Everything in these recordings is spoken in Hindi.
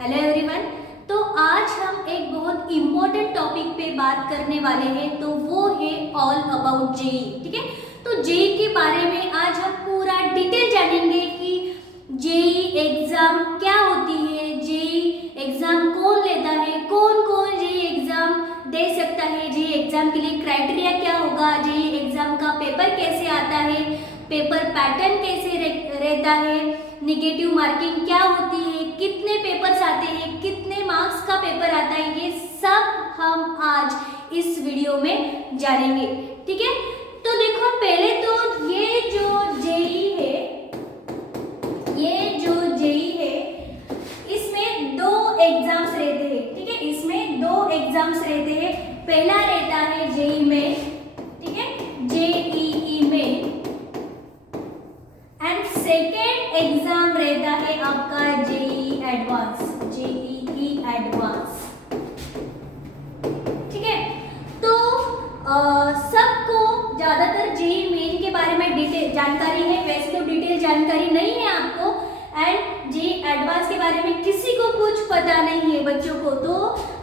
Hello everyone. तो आज हम एक बहुत इम्पोर्टेंट टॉपिक पे बात करने वाले हैं, तो वो है ऑल अबाउट जेई। ठीक है, तो जेई के बारे में आज हम पूरा डिटेल जानेंगे कि जेई एग्जाम क्या होती है, जेई एग्जाम कौन लेता है, कौन कौन जेई एग्जाम दे सकता है, जेई एग्जाम के लिए क्राइटेरिया क्या होगा, जेई एग्जाम का पेपर कैसे आता है, पेपर पैटर्न कैसे रहता है, नेगेटिव मार्किंग क्या होती है, कितने पेपर्स आते हैं, कितने मार्क्स का पेपर आता है, ये सब हम आज इस वीडियो में जानेंगे। ठीक है, तो देखो पहले तो ये जो जेई है इसमें दो एग्जाम्स रहते हैं। ठीक है, इसमें दो एग्जाम्स रहते हैं। पहला रहता है जेई में, ठीक है, जेईई में, एंड सेकेंड एग्जाम रहता है आपका जेईई एडवांस, जेईई एडवांस। ठीक है, तो सबको ज्यादातर जेईई मेन के बारे में डिटेल जानकारी है, वैसे तो डिटेल जानकारी नहीं है आपको, एंड जेईई एडवांस के बारे में किसी को कुछ पता नहीं है बच्चों को। तो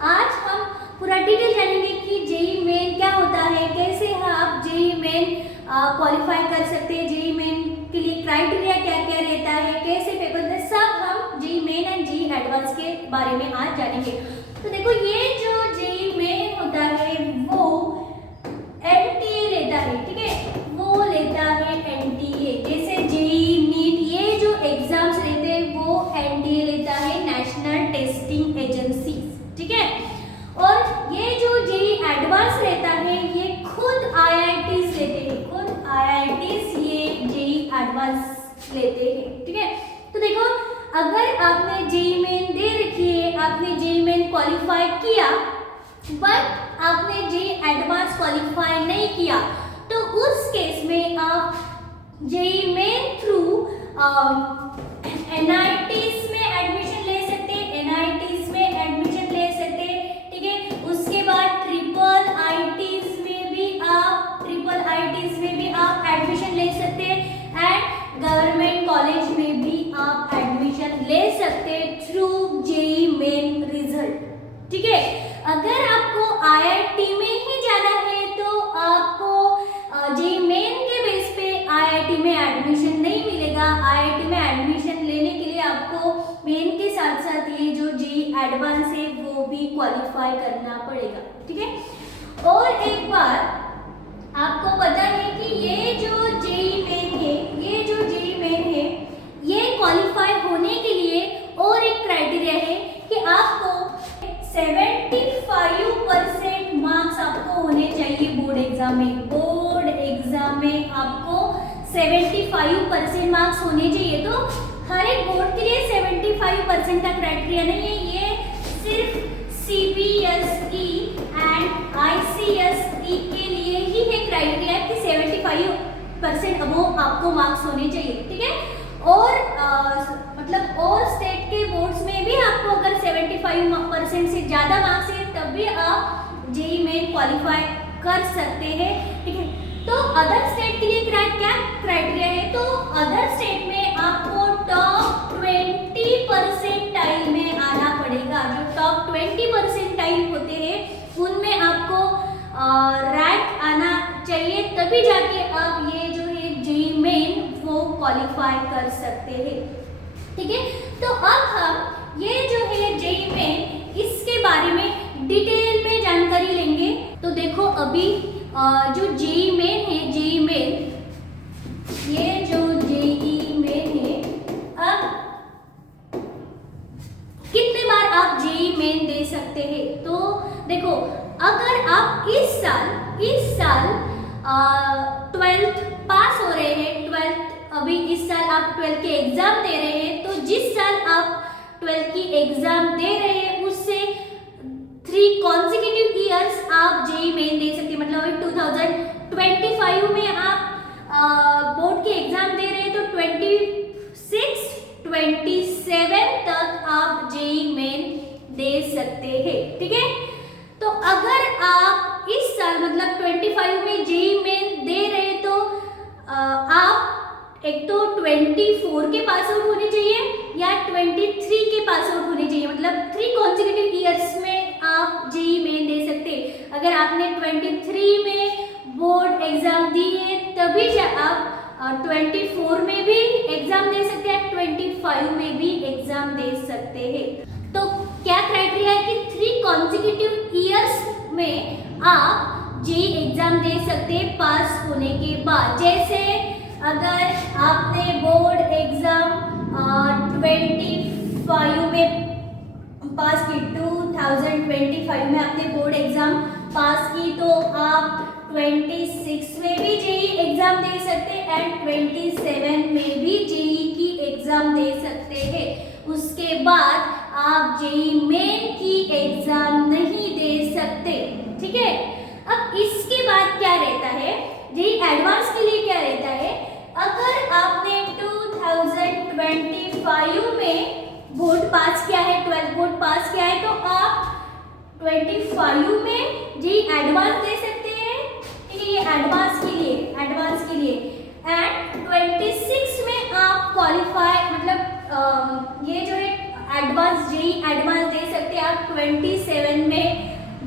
आज हम पूरा डिटेल जानेंगे कि जेईई मेन क्या होता है, कैसे आप जेईई मेन क्वालिफाई कर सकते हैं, जेईई मेन के लिए क्राइटेरिया क्या क्या रहता है, कैसे पेपर में, सब हम JEE main and JEE advance के बारे में आज जानेंगे। तो देखो ये जो जेईई मेन होता है वो एनटीए लेता है। ठीक है, वो लेता है एनटीए, जैसे जेईई नीट ये जो एग्जाम्स लेते हैं वो एनटीए लेता है, नेशनल टेस्टिंग एजेंसी। ठीक है, और ये जो जेईई एडवांस रहता है ये खुद आईआईटीज लेते हैं, खुद आईआईटीज ये जेईई एडवांस लेते हैं। ठीक है, तो देखो अगर आपने जेईई मेन दे रखी है, आपने जेईई मेन क्वालिफाई किया बट आपने जेईई एडवांस क्वालिफाई नहीं किया, तो उस केस में आप जेईई मेन थ्रू एनआईटीज में एडमिशन ले सकते हैं, एनआईटीज में एडमिशन ले सकते हैं। ठीक है, उसके बाद ट्रिपल आईटीज में भी आप एडमिशन ले सकते हैं, एंड गवर्नमेंट कॉलेज में भी आप एडमिशन ले सकते हैं थ्रू जेईई मेन रिजल्ट। ठीक है, अगर आपको आईआईटी में ही जाना है तो आपको जेईई मेन के बेस पे आईआईटी में एडमिशन नहीं मिलेगा। आईआईटी में एडमिशन लेने के लिए आपको मेन के साथ साथ ये जो जेईई एडवांस है वो भी क्वालिफाई करना पड़ेगा। ठीक है, और एक बात आपको पता है कि ये जो जेईई मेन है, ये क्वालिफाई होने के लिए और एक क्राइटेरिया है कि आपको 75% मार्क्स आपको होने चाहिए बोर्ड एग्जाम में। बोर्ड एग्जाम में आपको 75% मार्क्स होने चाहिए। तो हर एक बोर्ड के लिए 75% का क्राइटेरिया नहीं है, ये सिर्फ सीबीएसई एंड आईसीएसई के लिए ही है क्राइटेरिया कि 75% अबोव आपको मार्क्स होने चाहिए। ठीक है, और मतलब और स्टेट के बोर्ड्स में भी आपको अगर 75% से ज़्यादा मार्क्स है तब भी आप जेईई मेन क्वालिफाई कर सकते हैं। ठीक है, तो अदर स्टेट के लिए क्या क्राइटेरिया है, तो अदर स्टेट में आपको टॉप 20 परसेंटाइल में आना पड़ेगा। जो टॉप 20 परसेंटाइल होते हैं उनमें आपको रैंक आना चाहिए, तभी जाके आप ये जो है जेईई मेन वो क्वालिफाई कर सकते हैं। ठीक है, तो अब हम ये जो है जेईई मेन इसके बारे में डिटेल में जानकारी लेंगे। तो देखो अभी जो जेईई मेन है, जेईई मेन, ये जो जेईई मेन है, अब कितने बार आप जेईई मेन दे सकते हैं। तो देखो अगर आप इस साल 12th पास हो रहे हैं, 12th अभी इस साल आप 12th के एग्जाम दे रहे हैं, तो जिस साल आप 12th की एग्जाम दे रहे हैं उससे 3 कॉन्सिक्यूटिव ईयर्स आप जेईई मेन दे सकते हैं। मतलब अभी 2025 में आप बोर्ड के एग्जाम दे रहे हैं तो 26, 27 तक आप जेईई मेन दे सकते हैं। ठीक है, तो अगर आप इस साल मतलब 25 में जेईई मेन दे रहे हैं तो आप एक तो 24 के पास आउट होने चाहिए या 23 के पास आउट होने चाहिए, मतलब अगर आपने 23 में बोर्ड एग्जाम दी है तभी आप 24 में भी एग्जाम दे सकते हैं, 25 में भी एग्जाम दे सकते हैं। तो क्या क्राइटेरिया है कि 3 कॉन्जिक्यूटिव ईयर्स में आप जेईई एग्जाम दे सकते हैं पास होने के बाद। जैसे अगर आपने बोर्ड एग्जाम 25 में पास की, 2025 में आपने बोर्ड एग्जाम पास की, तो आप 26 में भी जेईई एग्जाम दे सकते हैं एंड 27 में भी जेईई की एग्जाम दे सकते हैं। उसके बाद आप जेईई मेन की एग्जाम नहीं दे सकते, ठीक है। अब इसके बाद क्या रहता है, जेईई एडवांस के लिए क्या रहता है, अगर आपने 2025 में बोर्ड पास किया है, 12th बोर्ड पास किया है, तो आप 25 में जेईई एडवांस दे सकते हैं, ठीक है, ये एडवांस के लिए एंड 26 में आप क्वालिफाई, मतलब ये जो है एडवांस जेईई एडवांस दे सकते हैं, आप 27 में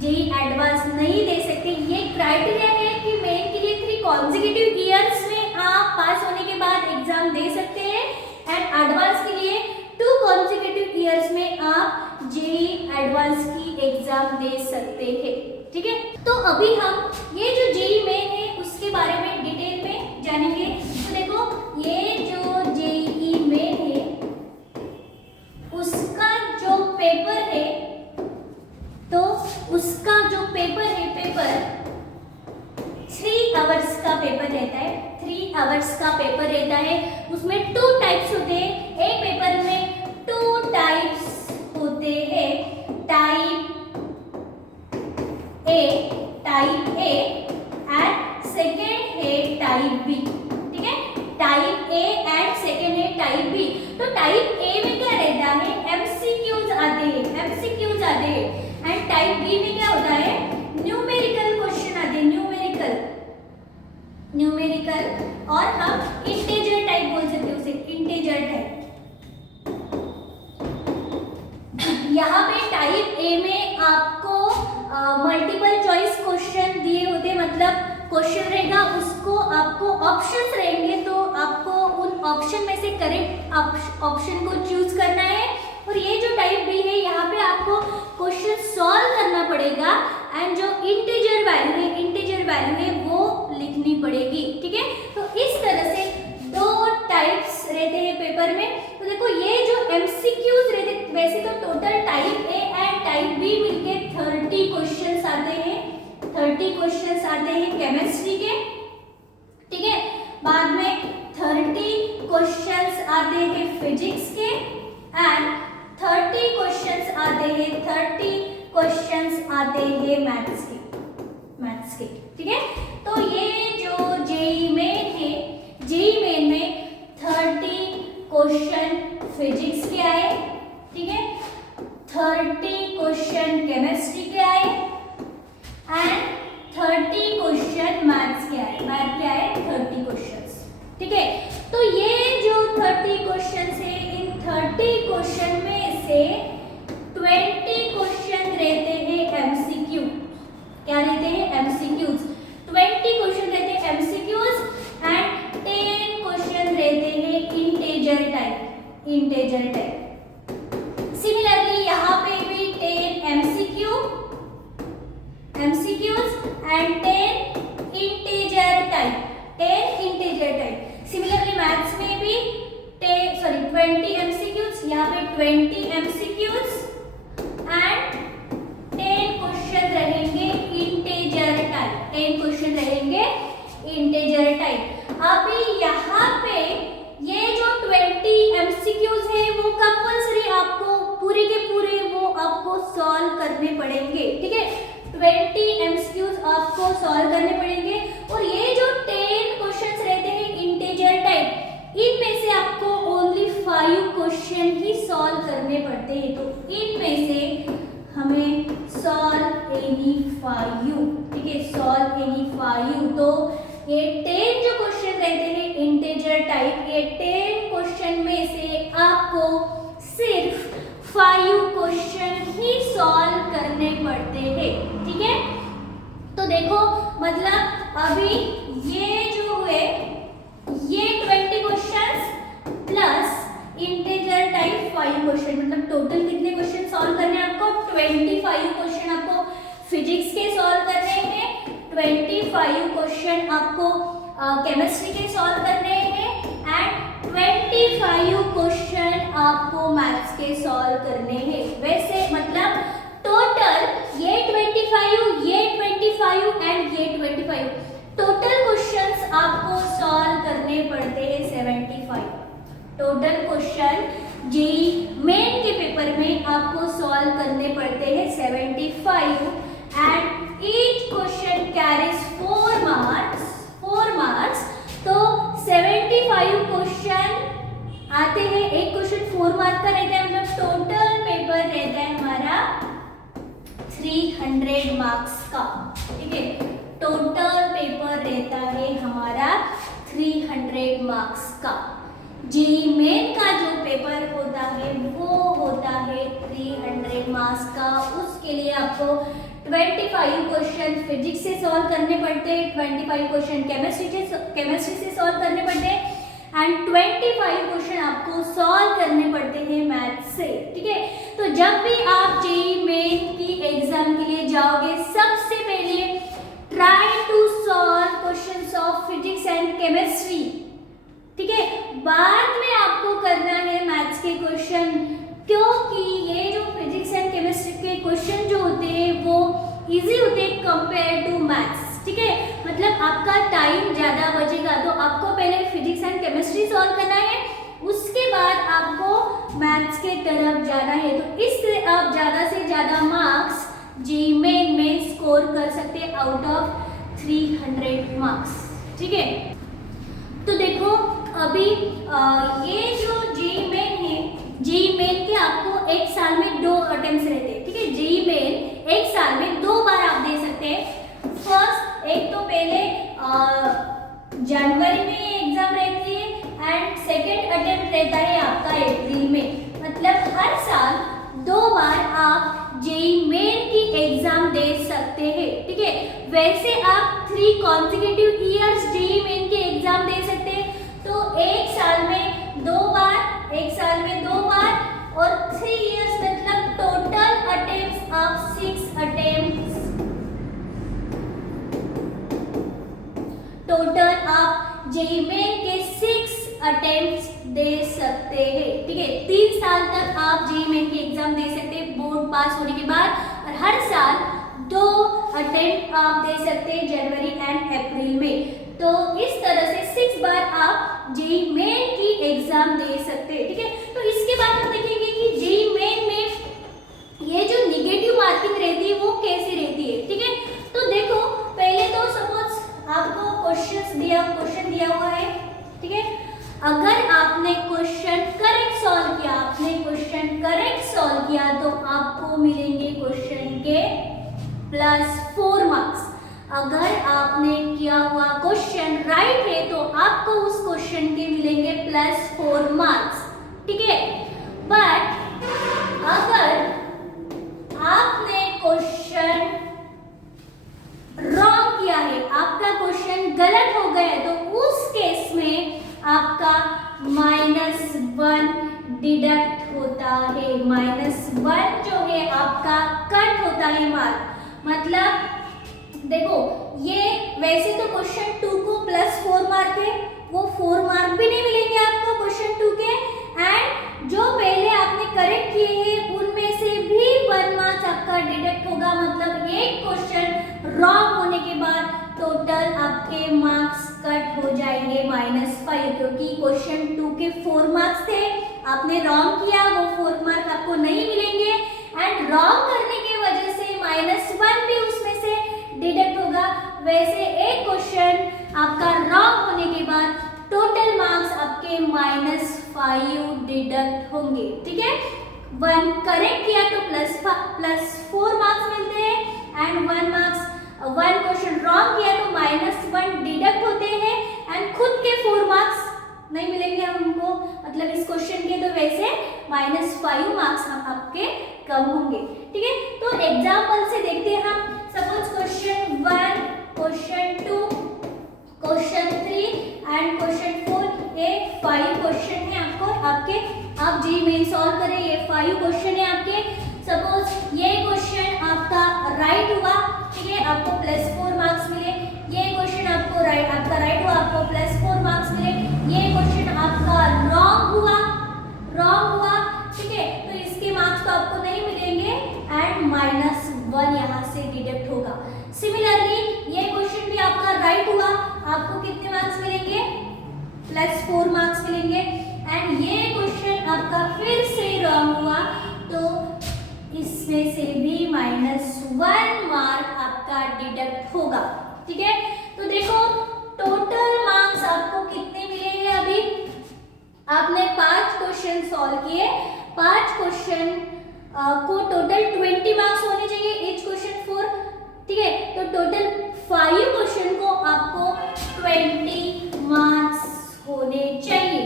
जेईई एडवांस नहीं दे सकते। ये क्राइटेरिया है कि मेन के लिए 3 कॉन्जिक्यूटिव ईयर्स में आप पास होने के बाद एग्जाम दे सकते हैं एंड एडवांस के लिए 2 कॉन्जिक्यूटिव ईयर्स में आप जेईई एडवांस की एग्जाम दे सकते हैं, ठीक है। तो अभी हम ये जो जेईई मेन है उसके बारे में डिटेल में जानेंगे। तो देखो, ये जो जेईई मेन है उसका जो पेपर है, तो उसका जो पेपर है, पेपर 3 आवर्स का पेपर रहता है, 3 आवर्स का पेपर रहता है। उसमें 2 टाइप्स होते हैं, एक पेपर में 2 टाइप्स होते हैं, टाइप ए एंड सेकेंड है टाइप बी, ठीक है। टाइप ए एंड सेकेंड है टाइप बी। तो टाइप ए में क्या रहता है, एमसीक्यूज आते हैं एंड टाइप बी में क्या होता है, न्यूमेरिकल क्वेश्चन आते हैं, न्यूमेरिकल और हम इंटीजर टाइप बोल सकते हैं उसे, इंटीजर टाइप। यहाँ पे टाइप ए में आपको मल्टीपल चॉइस क्वेश्चन दिए होते, मतलब क्वेश्चन रहेगा, उसको आपको ऑप्शंस रहेंगे, तो आपको उन ऑप्शन में से करेक्ट ऑप्शन को चूज करना है। और ये जो टाइप बी है, यहाँ पे आपको क्वेश्चन सॉल्व करना पड़ेगा एंड जो इंटीजर वैल्यू है वो लिखनी पड़ेगी, ठीक है। तो इस तरह से 2 टाइप्स रहते हैं पेपर में। तो देखो, ये जो एमसीक्यूज रहते, वैसे तो total type A and type B मिलके 30 क्वेश्चंस आते हैं, 30 क्वेश्चंस आते हैं केमिस्ट्री के, ठीक है। बाद में 30 क्वेश्चंस आते हैं फिजिक्स के एंड 30 क्वेश्चंस आते हैं मैथ्स के, ठीक है। तो ये जो जेईई मेन है, जेईई मेन में 30 क्वेश्चन फिजिक्स के आए, ठीक है, 30 क्वेश्चन केमिस्ट्री के आए एंड 30 क्वेश्चन मैथ्स के आए, मैथ के आए 30 क्वेश्चंस, ठीक है। तो ये जो 30 क्वेश्चंस है, इन 30 क्वेश्चन में से 20 क्वेश्चन रहते हैं एमसीक्यू, क्या रहते हैं, एमसीक्यूज। 20 क्वेश्चन रहते हैं एमसीक्यूज एंड 10 क्वेश्चन रहते हैं इंटीजर टाइप। सिमिलरली यहाँ पे भी 10 MCQs and 10 integer type, 10 integer type. Similarly maths में भी 20 एमसीक्यूज, यहाँ पे 20 एमसीक्यूज एंड 10 क्वेश्चन रहेंगे इंटीजर टाइप, 10 क्वेश्चन रहेंगे इंटीजर टाइप। अभी यहाँ पे ये जो 20 एमसीक्यूज है वो कंपल्सरी आपको पूरे के पूरे वो आपको सॉल्व करने पड़ेंगे, ठीक है। 20 एमसीक्यूज आपको सॉल्व करने पड़ेंगे और ये जो 10 क्वेश्चंस रहते हैं इंटीजर टाइप, इनमें से आपको ओनली 5 क्वेश्चन ही सॉल्व करने पड़ते हैं। तो इनमें से हमें सॉल्व एनी 5, ठीक है, सॉल्व एनी 5। तो ये 10 जो क्वेश्चन रहते हैं इंटीजर टाइप, ये 10 क्वेश्चन में से आपको सिर्फ 5 क्वेश्चन ही सॉल्व करने पड़ते हैं, ठीक है। देखो मतलब अभी ये जो हुए ये 20 questions plus integer type 5 question, मतलब टोटल कितने क्वेश्चन सॉल्व करने हैं आपको? 25 क्वेश्चन आपको फिजिक्स के सॉल्व करने हैं, 25 क्वेश्चन आपको केमिस्ट्री के सॉल्व करने हैं एंड 25 क्वेश्चन आपको मैथ्स के सॉल्व करने हैं। वैसे मतलब टोटल ये 25 एंड ये 25 टोटल क्वेश्चंस आपको सॉल्व करने पड़ते हैं 75। टोटल क्वेश्चन जेईई मेन के पेपर में आपको सॉल्व करने पड़ते हैं 75 and each question carries 4 marks. तो 75 क्वेश्चन आते हैं, एक क्वेश्चन 4 मार्क का रहता है, मतलब टोटल पेपर रहता है हमारा 300 मार्क्स का। ठीक है, टोटल पेपर रहता है हमारा 300 मार्क्स का। जेईई मेन का जो पेपर होता है वो होता है 300 मार्क्स का। उसके लिए आपको 25 क्वेश्चन फिजिक्स से सॉल्व करने पड़ते हैं, 25 क्वेश्चन केमिस्ट्री से सॉल्व करने पड़ते हैं एंड 25 क्वेश्चन आपको सॉल्व करने पड़ते हैं मैथ्स से। ठीक है, तो जब भी आप जेईई मेन की एग्जाम के लिए जाओगे सबसे पहले try to solve questions of physics and chemistry. ठीक है, बाद में आपको करना है मैथ्स के क्वेश्चन, क्योंकि ये जो फिजिक्स एंड केमिस्ट्री के क्वेश्चन जो होते हैं वो इजी होते हैं कंपेयर टू मैथ्स। ठीक है, मतलब आपका टाइम ज्यादा बचेगा, तो आपको पहले फिजिक्स एंड केमिस्ट्री सॉल्व करना है, उसके बाद आपको मैथ्स के तरफ जाना है। तो इससे आप ज्यादा से ज्यादा मार्क्स जेईई मेन में स्कोर कर सकते हैं आउट ऑफ 300 मार्क्स। ठीक है, तो देखो अभी ये जो जेईई मेन है, जेईई मेन के आपको एक साल में 2 अटेम्प्ट्स रहते हैं। ठीक है, जेईई मेन एक साल में 2 बार आप दे सकते हैं। फर्स्ट एक तो पहले जनवरी में एग्जाम रहती है एंड सेकेंड अटेम्प्ट रहता है आपका अप्रैल में, मतलब हर साल 2 बार आप जेईई मेन की एग्जाम दे सकते हैं। ठीक है, वैसे आप 3 कॉन्सेक्यूटिव ईयर्स जेईई मेन की एग्जाम दे सकते हैं, तो एक साल में 2 बार और 3 इयर्स मतलब टोटल अटेम्प्ट्स आप 6 अटेम्प्ट्स, टोटल आप जेईई मेन के 6 अटेम्प्ट्स दे सकते हैं। ठीक है, 3 साल तक आप जेईई मेन की एग्जाम दे सकते हैं बोर्ड पास होने के बाद, और हर साल 2 अटेम्प्ट आप दे सकते हैं जनवरी एंड अप्रैल में। तो इस तरह से 6 बार आप जेईई मेन की एग्जाम दे सकते हैं। ठीक है, तो इसके बाद हम देखेंगे कि जेईई मेन में ये जो निगेटिव मार्किंग रहती है वो कैसे रहती है। ठीक है, तो देखो पहले तो सपोज आपको क्वेश्चन दिया हुआ है। ठीक है, अगर आपने क्वेश्चन करेक्ट सॉल्व किया तो आपको मिलेंगे क्वेश्चन के +4 मार्क्स। अगर आपने किया हुआ क्वेश्चन राइट है तो आपको उस क्वेश्चन के मिलेंगे +4 मार्क्स। ठीक है, बट अगर आपने क्वेश्चन रॉन्ग किया है, आपका क्वेश्चन गलत हो गया है, तो उस केस में आपका -1 डिडक्ट होता है। -1 जो है आपका कट होता है मार्क। मतलब देखो ये वैसे तो क्वेश्चन 2 को +4 मार्क है, वो 4 मार्क भी नहीं मिलेंगे आपको क्वेश्चन 2 के, एंड जो पहले आपने करेक्ट किए हैं उनमें से भी 1 मार्क्स आपका डिडक्ट होगा। मतलब एक क्वेश्चन रॉन्ग होने के बाद टोटल आपके मार्क्स कट हो जाएंगे -5, क्योंकि क्वेश्चन 2 के 4 मार्क्स थे, आपने रॉन्ग किया, वो 4 मार्क आपको नहीं मिलेंगे, एंड रॉन्ग करने की वजह से -1 भी उसमें से डिडक्ट होगा। वैसे एक क्वेश्चन आपका रॉन्ग होने के बाद टोटल मार्क्स आपके -5 डिडक्ट होंगे। ठीक है, 1 करेक्ट किया तो +4 मार्क्स मिलते हैं एंड 1 क्वेश्चन रॉन्ग किया तो -1 डिडक्ट होते हैं एंड खुद के 4 मार्क्स नहीं मिलेंगे हमको, मतलब इस क्वेश्चन के, तो वैसे -5 मार्क्स हम आपके कम होंगे। ठीक है, तो एग्जाम्पल से देखते हैं हम। Suppose question 1, question 2, question 3 and question 4, ये 5 क्वेश्चन है आपको आपके, आप जी मेन सॉल्व करें, ये 5 क्वेश्चन है आपके। सपोज ये क्वेश्चन आपका राइट हुआ, ठीक है, आपको +4 मार्क्स मिले। ये क्वेश्चन आपका राइट हुआ, आपको +4 मार्क्स मिले। ये क्वेश्चन आपका रॉन्ग हुआ, ठीक है, तो इसके मार्क्स तो आपको नहीं मिलेंगे एंड -1 यहाँ से डिडक्ट होगा। सिमिलरली ये क्वेश्चन भी आपका राइट हुआ, आपको कितने मार्क्स मिलेंगे, +4 मार्क्स मिलेंगे। एंड ये क्वेश्चन आपका फिर से रॉन्ग हुआ, तो इसमें से भी -1 मार्क आपका डिडक्ट होगा, ठीक है। तो देखो टोटल मार्क्स आपको कितने मिले हैं, अभी आपने 5 क्वेश्चन सॉल्व किए, 5 क्वेश्चन को टोटल 20 मार्क्स होने चाहिए, ईच क्वेश्चन 4, ठीक है, तो टोटल 5 क्वेश्चन को आपको 20 मार्क्स होने चाहिए,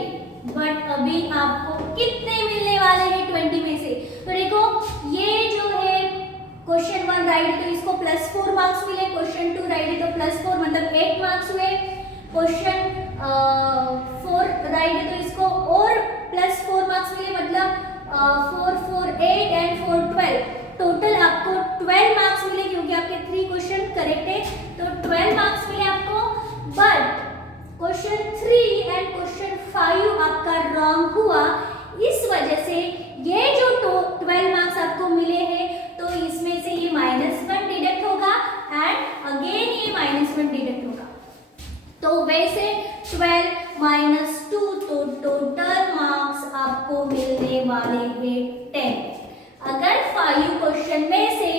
बट अभी आपको कितने मिलने वाले हैं 20 में से। तो देखो ये जो है क्वेश्चन 1 राइट है तो इसको +4 मार्क्स मिले, क्वेश्चन 2 राइट है तो +4 मतलब 8 मार्क्स हुए, क्वेश्चन 4 राइट है तो इसको और +4 मार्क्स मिले, मतलब 4 4 8 एंड 4 12, टोटल आपको 12 मार्क्स मिले क्योंकि आपके 3 क्वेश्चन करेक्ट है, तो 12 मार्क्स मिले आपको। बट क्वेश्चन 3 एंड क्वेश्चन 5 आपका रॉन्ग हुआ, इस वजह से ये जो 12 मार्क्स आपको मिले हैं तो इसमें से ये -1 डिडक्ट होगा एंड अगेन ये -1 डिडक्ट होगा, तो वैसे 12 - 2, तो टोटल मार्क्स आपको मिलने वाले हैं 10। अगर 5 क्वेश्चन में से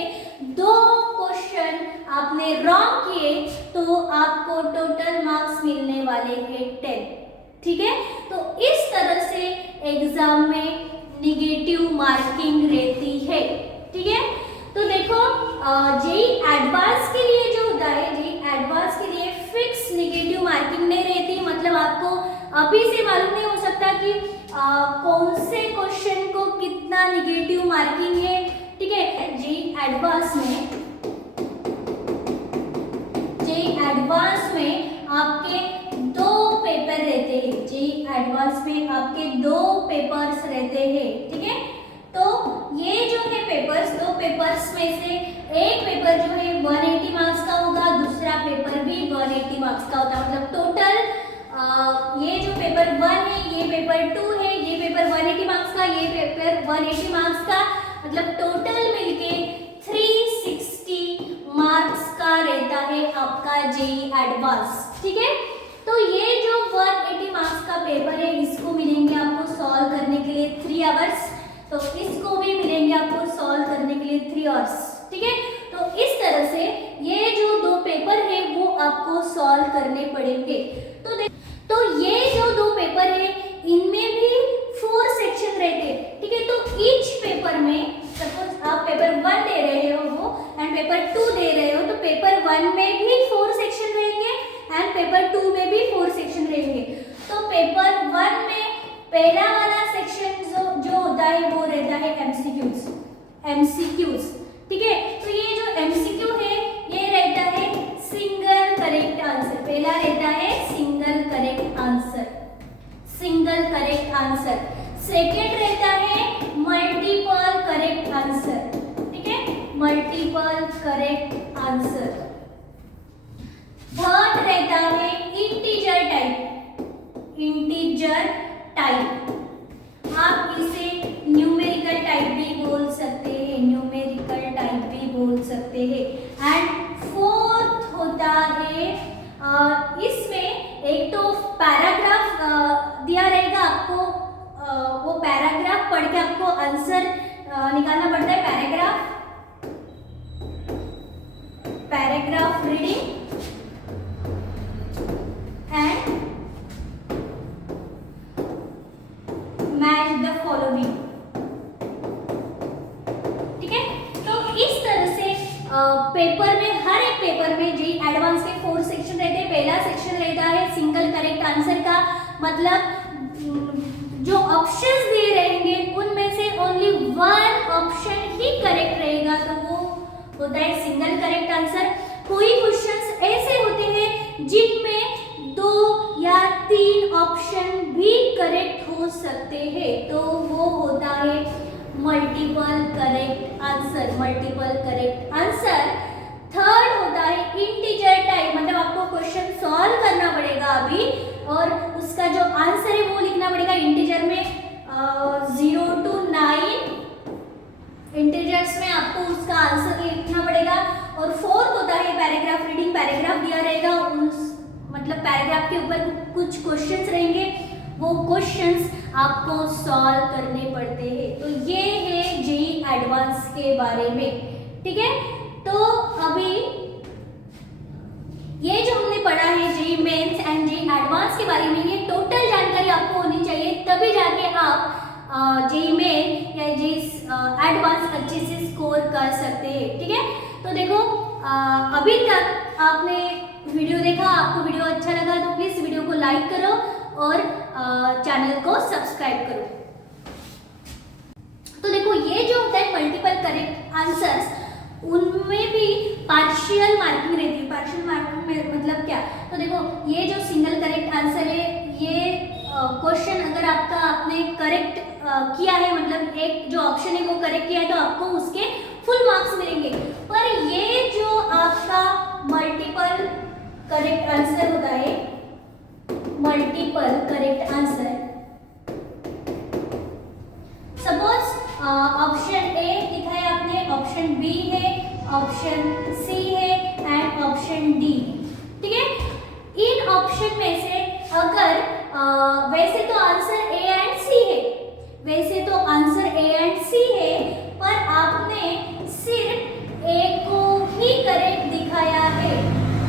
2 क्वेश्चन आपने रॉन्ग किए तो आपको टोटल मार्क्स मिलने वाले हैं 10, ठीक है। तो इस तरह से एग्जाम में निगेटिव मार्किंग रहती है, ठीक है। तो देखो जेई एडवांस के लिए जो होता है, जेई एडवांस के लिए फिक्स निगेटिव मार्किंग नहीं रहती, मतलब आपको अभी से मालूम नहीं हो सकता कि कौन से क्वेश्चन को कितना निगेटिव मार्किंग है, ठीक है। जेई एडवांस में आपके 2 पेपर रहते हैं, जेई एडवांस में आपके 2 पेपर्स रहते हैं, ठीक है। तो ये जो है पेपर्स, 2 पेपर्स में से एक पेपर जो है 180 मार्क्स का होगा, दूसरा पेपर भी 180 मार्क्स का होता है, मतलब टोटल ये जो पेपर 1 है, ये पेपर 2 है, ये पेपर 180 मार्क्स का, ये पेपर 180 मार्क्स का, मतलब टोटल मिलके 360 मार्क्स का रहता है आपका जेई एडवांस, ठीक है। तो ये जो 180 मार्क्स का पेपर है इसको मिलेंगे आपको सॉल्व करने के लिए 3 आवर्स, तो इसको भी मिलेंगे आपको सॉल्व करने के लिए 3 आवर्स, ठीक है। तो इस तरह से ये जो 2 पेपर है वो आपको सॉल्व करने पड़ेंगे। तो ये जो 2 पेपर है इनमें भी 4 सेक्शन रहते हैं, ठीक है। तो ईच पेपर में सपोज आप पेपर 1 दे रहे हो वो एंड पेपर 2 दे रहे हो, तो पेपर 1 में भी 4 सेक्शन रहेंगे एंड पेपर 2 में भी 4 सेक्शन रहेंगे। तो पेपर 1 में पहला वाला सेक्शन जो होता है वो रहता है एमसीक्यूज, ठीक है। तो ये जो एमसीक्यू है ये रहता है सिंगल करेक्ट आंसर, पहला रहता है सिंगल करेक्ट आंसर, सेकेंड रहता है मल्टीपल करेक्ट आंसर, ठीक है, मल्टीपल करेक्ट आंसर। थर्ड रहता है इंटीजर टाइप, आप इसे न्यूमेरिकल टाइप भी बोल सकते हैं, एंड फोर्थ होता है इसमें एक तो पैराग्राफ दिया रहेगा आपको, वो पैराग्राफ पढ़ के आपको आंसर निकालना पड़ता है, paragraph reading and match the following, ठीक है। तो इस तरह से पेपर में, हर एक पेपर में जेईई एडवांस के 4 सेक्शन रहते हैं। पहला सेक्शन रहता है सिंगल करेक्ट आंसर का, मतलब जो ऑप्शंस दिए रहेंगे उनमें से ओनली 1 ऑप्शन ही करेक्ट रहेगा, तो वो होता है सिंगल करेक्ट आंसर। कोई क्वेश्चंस ऐसे होते हैं जिनमें 2 या 3 ऑप्शन भी करेक्ट हो सकते हैं, तो वो होता है multiple correct answer. Multiple correct answer. Third होता है इंटीजर टाइप, मतलब आपको क्वेश्चन सॉल्व करना पड़ेगा अभी और उसका जो आंसर है वो लिखना पड़ेगा इंटीजर में 0 to 9 इंटीजर्स में आपको उसका आंसर लिखना पड़ेगा। और फोर्थ होता है पैराग्राफ रीडिंग। पैराग्राफ दिया रहेगा, मतलब पैराग्राफ के ऊपर कुछ क्वेश्चंस रहेंगे, वो क्वेश्चंस आपको सॉल्व करने पड़ते हैं। तो ये है जेईई एडवांस के बारे में, ठीक है। तो अभी ये जो हमने पढ़ा है JEE mains and JEE advance के बारे में, ये टोटल जानकारी आपको होनी चाहिए, तभी जाके आप जेईई मेन या जेईई एडवांस अच्छे से स्कोर कर सकते हैं, ठीक है। तो देखो अभी तक आपने वीडियो देखा, आपको वीडियो अच्छा लगा तो प्लीज वीडियो को लाइक करो और चैनल को सब्सक्राइब करो। तो देखो ये जो होता है मल्टीपल करेक्ट आंसर्स, उनमें भी पार्शियल मार्किंग रहती है। पार्शियल मार्किंग में मतलब क्या, तो देखो ये जो सिंगल करेक्ट आंसर है, ये क्वेश्चन अगर आपने करेक्ट किया है, मतलब एक जो ऑप्शन है वो करेक्ट किया है, तो आपको उसके फुल मार्क्स मिलेंगे। पर ये जो आपका मल्टीपल करेक्ट आंसर होता है, multiple correct answer, suppose option A लिखा है आपने, ऑप्शन बी है, ऑप्शन सी है एंड ऑप्शन डी, ठीक है। इन ऑप्शन में से अगर वैसे तो आंसर ए एंड सी है, वैसे तो आंसर ए एंड सी है, पर आपने सिर्फ ए को ही करेक्ट दिखाया है।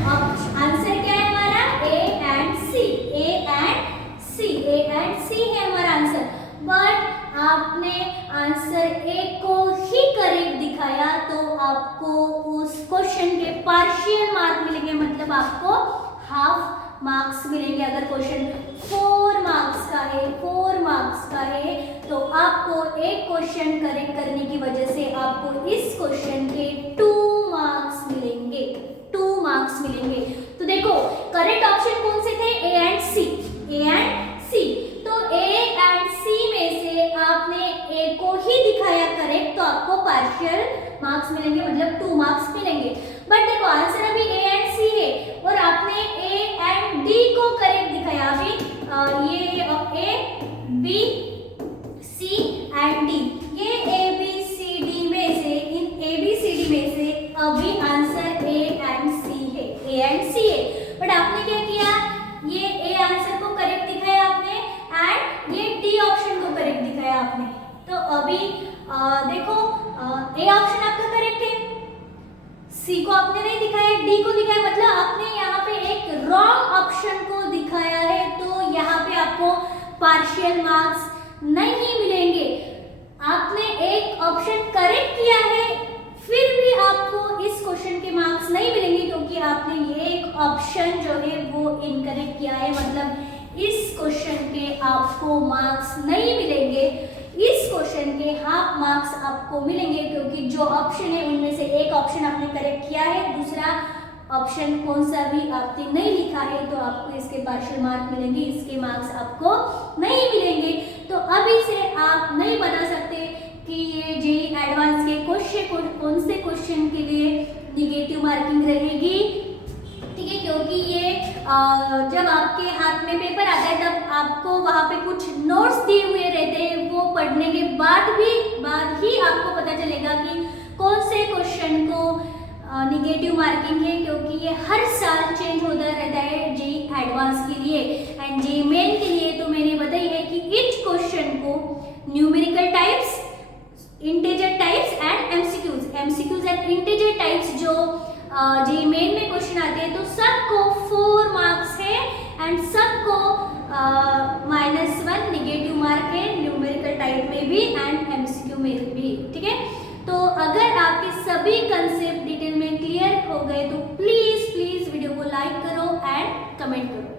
अब आंसर क्या है हमारा, A and C, A and C, A and C है हमारा आंसर, बट आपने आंसर ए को ही करेक्ट दिखाया, तो आपको उस क्वेश्चन के पार्शियल मार्क मिलेंगे, मतलब आपको हाफ मार्क्स मिलेंगे। अगर क्वेश्चन 4 मार्क्स का है, 4 मार्क्स का है, तो आपको एक क्वेश्चन करेक्ट करने की वजह से आपको इस क्वेश्चन के 2 मार्क्स मिलेंगे, 2 मार्क्स मिलेंगे। तो देखो करेक्ट ऑप्शन कौन से थे, ए एंड सी, ए एंड सी। तो ए एंड सी में से आपने ए को ही दिखाया करेक्ट, तो आपको पार्शियल मार्क्स मिलेंगे, मतलब 2 मार्क्स मिलेंगे। बट देखो आंसर अभी ए एंड सी है और आपने ए एंड डी को करेक्ट दिखाया। अभी ये A B C and D, ये ए बी सी डी में से, इन ए बी सी डी में से अभी आंसर ए एंड सी है, ए एंड सी है। बट आपने क्या किया, ये ए आंसर को करेक्ट दिखाया आपने एंड ये डी ऑप्शन को करेक्ट दिखाया आपने। तो अभी देखो ए ऑप्शन आपका करेक्ट है, सी को आपने नहीं दिखाया, डी को दिखाया, मतलब आपने यहाँ पे एक रॉन्ग ऑप्शन को दिखाया है, तो यहाँ पे आपको पार्शियल मार्क्स नहीं मिलेंगे। आपने एक ऑप्शन करेक्ट किया है, फिर भी आपको इस क्वेश्चन के मार्क्स नहीं मिलेंगे, क्योंकि आपने ये एक ऑप्शन जो है वो इनकरेक्ट किया है, मतलब इस क्वेश्चन के आपको मार्क्स नहीं मिलेंगे। इस क्वेश्चन के हाफ मार्क्स आपको मिलेंगे, क्योंकि जो ऑप्शन है उनमें से एक ऑप्शन आपने करेक्ट किया है, दूसरा ऑप्शन कौन सा भी आपने नहीं लिखा है, तो आपको इसके पार्शियल मार्क मिलेंगे, इसके मार्क्स आपको नहीं मिलेंगे। तो अभी से आप नहीं बता सकते कि ये जेईई एडवांस के क्वेश्चन कौन से क्वेश्चन के लिए निगेटिव मार्किंग रहेगी, ठीक है, क्योंकि ये जब आपके हाथ में पेपर आता है तब आपको वहाँ पे कुछ नोट्स दिए हुए रहते हैं, वो पढ़ने के बाद ही आपको पता चलेगा कि कौन से क्वेश्चन को निगेटिव मार्किंग है, क्योंकि ये हर साल चेंज होता रहता है जेईई एडवांस के लिए एंड जेईई मेन के लिए। तो मैंने बताई है कि ईच क्वेश्चन को numerical types, integer types and MCQs and integer types जो जेईई मेन में क्वेश्चन आते हैं, तो सबको 4 मार्क्स है एंड सबको -1 निगेटिव मार्क है, न्यूमेरिकल टाइप में भी एंड एमसीक्यू में भी, ठीक है। तो अगर आपके सभी कंसेप्ट डिटेल में क्लियर हो गए तो प्लीज वीडियो को लाइक करो एंड कमेंट करो।